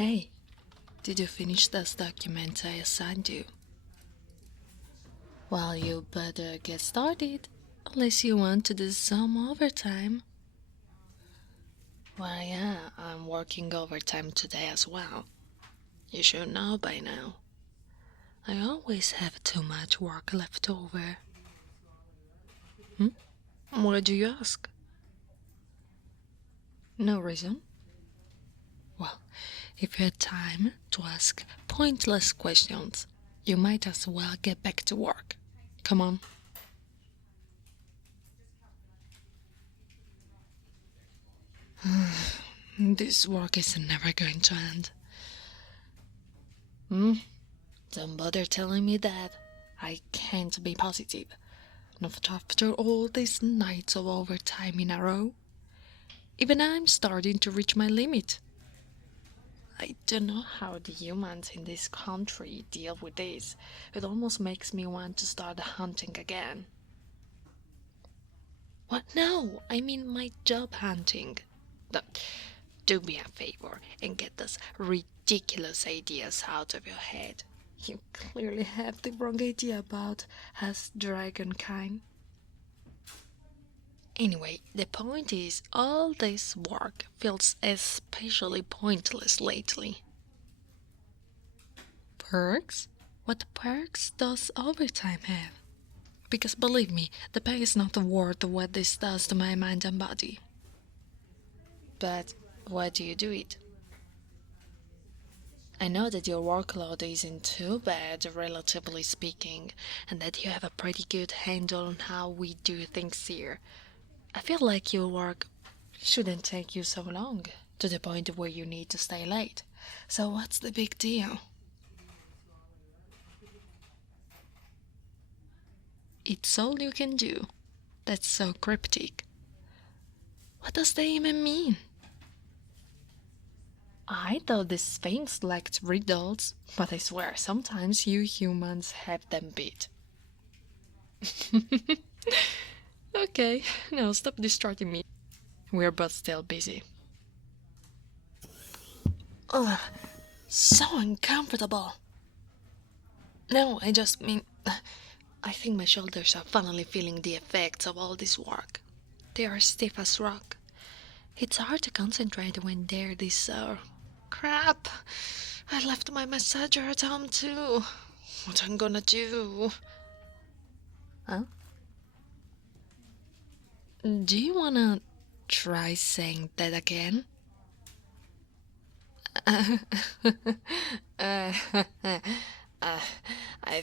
Hey, did you finish this document I assigned you? Well, you better get started, unless you want to do some overtime. Well, yeah, I'm working overtime today as well. You should know by now. I always have too much work left over. Why do you ask? No reason? Well, if you had time to ask pointless questions, you might as well get back to work. Come on. This work is never going to end. Don't bother telling me that. I can't be positive. Not after all these nights of overtime in a row. Even I'm starting to reach my limit. I don't know how the humans in this country deal with this. It almost makes me want to start hunting again. What? No, I mean my job hunting. Do me a favor and get those ridiculous ideas out of your head. You clearly have the wrong idea about us dragon kind. Anyway, the point is, all this work feels especially pointless lately. Perks? What perks does overtime have? Because believe me, the pay is not worth what this does to my mind and body. But why do you do it? I know that your workload isn't too bad, relatively speaking, and that you have a pretty good handle on how we do things here. I feel like your work shouldn't take you so long, to the point where you need to stay late. So what's the big deal? It's all you can do. That's so cryptic. What does that even mean? I thought these things lacked riddles, but I swear sometimes you humans have them beat. Okay, now stop distracting me. We're both still busy. Ugh, so uncomfortable. No, I just mean, I think my shoulders are finally feeling the effects of all this work. They are stiff as rock. It's hard to concentrate when they're this sore. Crap! I left my massager at home too. What I'm gonna do? Huh? Do you wanna try saying that again? I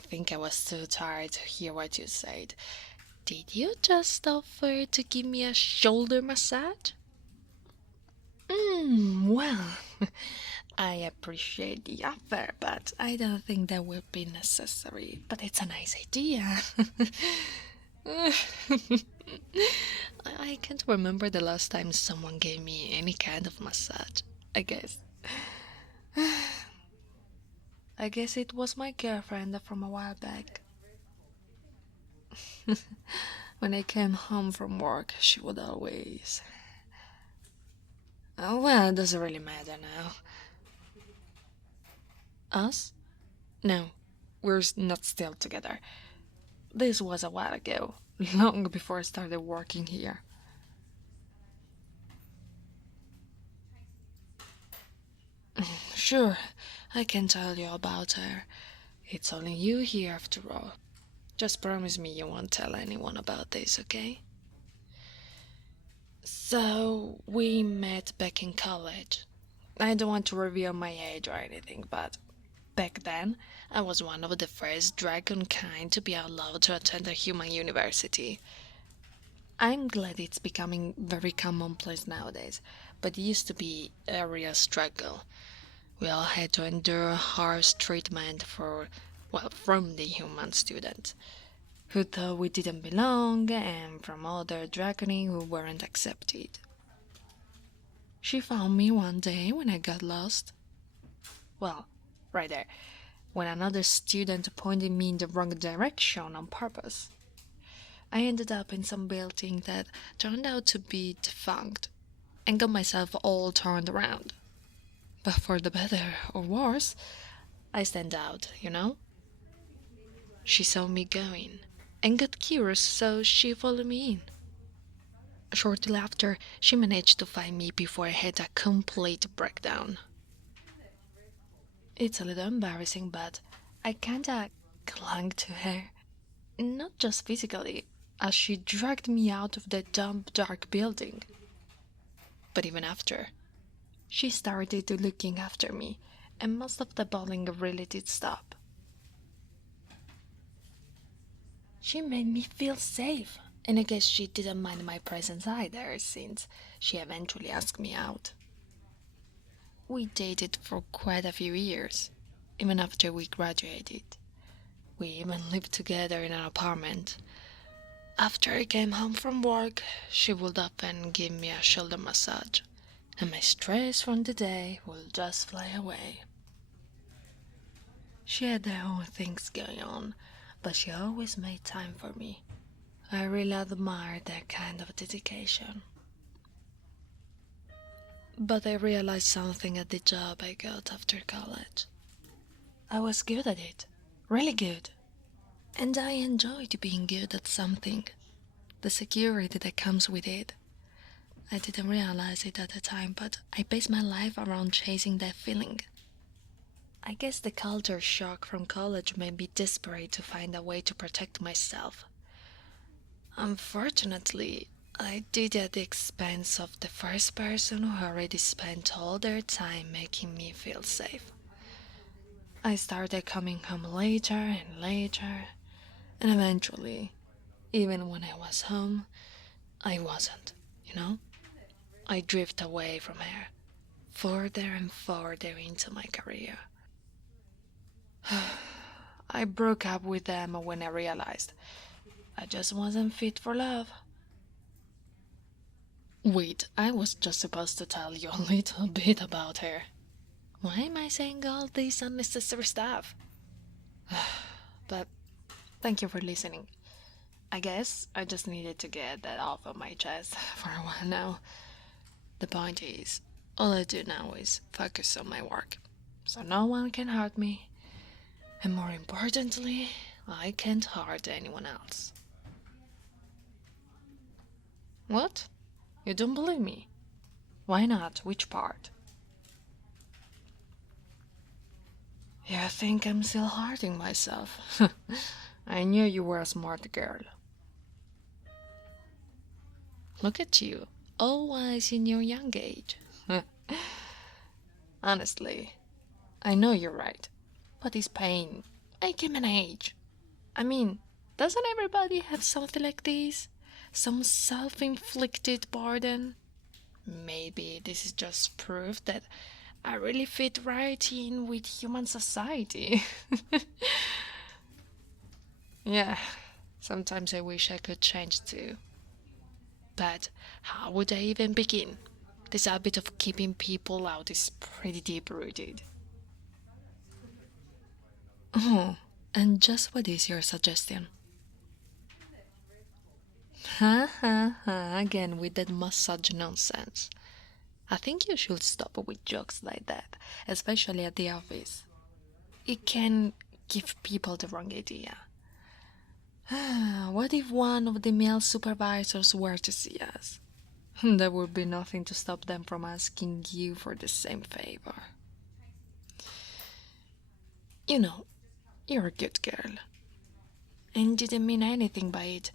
think I was too tired to hear what you said. Did you just offer to give me a shoulder massage? Well, I appreciate the offer, but I don't think that will be necessary. But it's a nice idea. I can't remember the last time someone gave me any kind of massage. I guess it was my girlfriend from a while back. When I came home from work, she would always... Oh, well, it doesn't really matter now. Us? No, we're not still together. This was a while ago, long before I started working here. Sure, I can tell you about her. It's only you here after all. Just promise me you won't tell anyone about this, okay? So, we met back in college. I don't want to reveal my age or anything, but back then, I was one of the first dragon kind to be allowed to attend a human university. I'm glad it's becoming very commonplace nowadays, but it used to be a real struggle. We all had to endure harsh treatment from the human students, who thought we didn't belong, and from other dragony who weren't accepted. She found me one day when I got lost. Well, right there, when another student pointed me in the wrong direction on purpose. I ended up in some building that turned out to be defunct, and got myself all turned around. but for the better or worse, I stand out, you know? She saw me going and got curious, so she followed me in. Shortly after, she managed to find me before I had a complete breakdown. It's a little embarrassing, but I kinda clung to her. Not just physically, as she dragged me out of the dumb, dark building. But even after, she started looking after me, and most of the bawling really did stop. She made me feel safe, and I guess she didn't mind my presence either, since she eventually asked me out. We dated for quite a few years, even after we graduated. We even lived together in an apartment. After I came home from work, she would often give me a shoulder massage, and my stress from the day would just fly away. She had her own things going on, but she always made time for me. I really admired that kind of dedication. But I realized something at the job I got after college. I was good at it, really good. And I enjoyed being good at something, the security that comes with it. I didn't realize it at the time, but I based my life around chasing that feeling. I guess the culture shock from college made me desperate to find a way to protect myself. Unfortunately, I did it at the expense of the first person who already spent all their time making me feel safe. I started coming home later and later, and eventually, even when I was home, I wasn't, you know? I drifted away from her, further and further into my career. I broke up with them when I realized I just wasn't fit for love. Wait, I was just supposed to tell you a little bit about her. Why am I saying all this unnecessary stuff? But thank you for listening. I guess I just needed to get that off of my chest for a while now. The point is, all I do now is focus on my work, so no one can hurt me. And more importantly, I can't hurt anyone else. What? You don't believe me? Why not? Which part? You think I'm still hurting myself? I knew you were a smart girl. Look at you, all wise in your young age. Honestly, I know you're right, but it's pain. I came an age. I mean, doesn't everybody have something like this? Some self-inflicted burden? Maybe this is just proof that I really fit right in with human society. Yeah, sometimes I wish I could change too. But how would I even begin? This habit of keeping people out is pretty deep-rooted. Oh, and just what is your suggestion? Ha ha ha, again with that massage nonsense. I think you should stop with jokes like that, especially at the office. It can give people the wrong idea. What if one of the male supervisors were to see us? There would be nothing to stop them from asking you for the same favor. You know, you're a good girl. And didn't mean anything by it,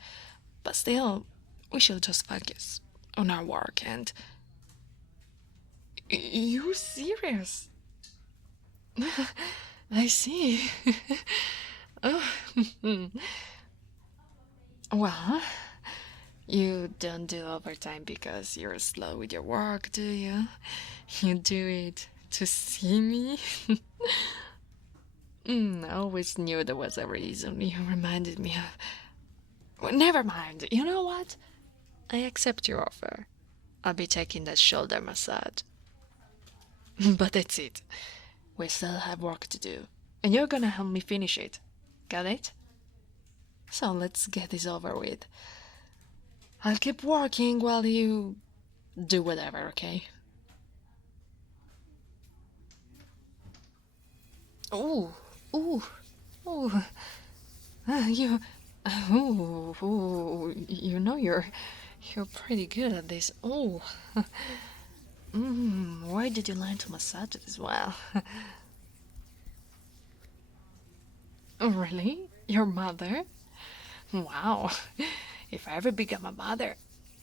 but still, we should just focus on our work and... You're serious? I see. Oh. Well, you don't do overtime because you're slow with your work, do you? You do it to see me? I always knew there was a reason. You reminded me of... Well, never mind. You know what? I accept your offer. I'll be taking that shoulder massage. But that's it. We still have work to do. And you're gonna help me finish it. Got it? So let's get this over with. I'll keep working while you do whatever, okay? Ooh, ooh, ooh. You, you know you're pretty good at this. Ooh. Where did you learn to massage it as well? Oh, really? Your mother? Wow. If I ever become a mother,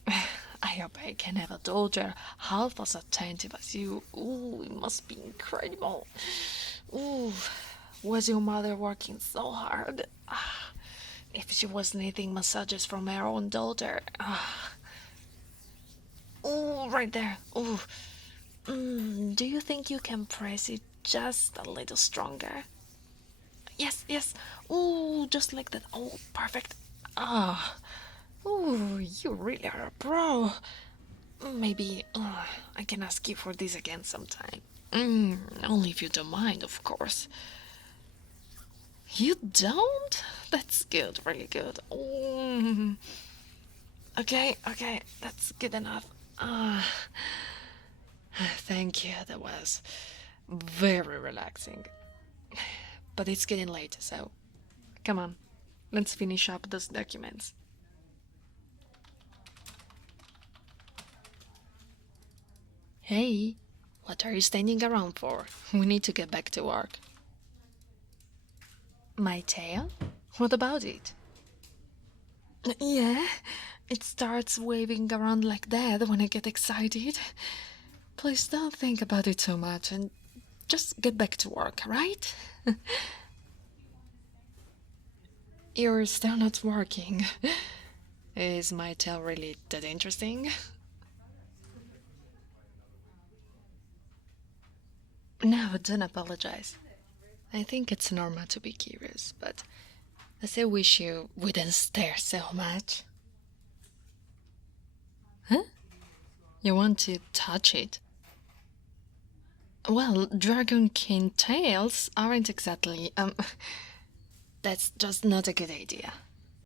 I hope I can have a daughter half as attentive as you. Ooh, it must be incredible. Ooh, was your mother working so hard? Ah, if she was needing massages from her own daughter. Ah. Ooh, right there. Ooh. Do you think you can press it just a little stronger? Yes, yes. Ooh, just like that. Oh, perfect. Ah. Ooh, you really are a pro. Maybe I can ask you for this again sometime. Only if you don't mind, of course. You don't? That's good, really good. Okay, okay, that's good enough. Ah, thank you. That was very relaxing. But it's getting late, so come on, let's finish up those documents. Hey, what are you standing around for? We need to get back to work. My tail? What about it? Yeah, it starts waving around like that when I get excited. Please don't think about it too much and just get back to work, right? You're still not working. Is my tail really that interesting? No, don't apologize. I think it's normal to be curious, but I still wish you wouldn't stare so much. Huh? You want to touch it? Well, dragon king tails aren't exactly, that's just not a good idea.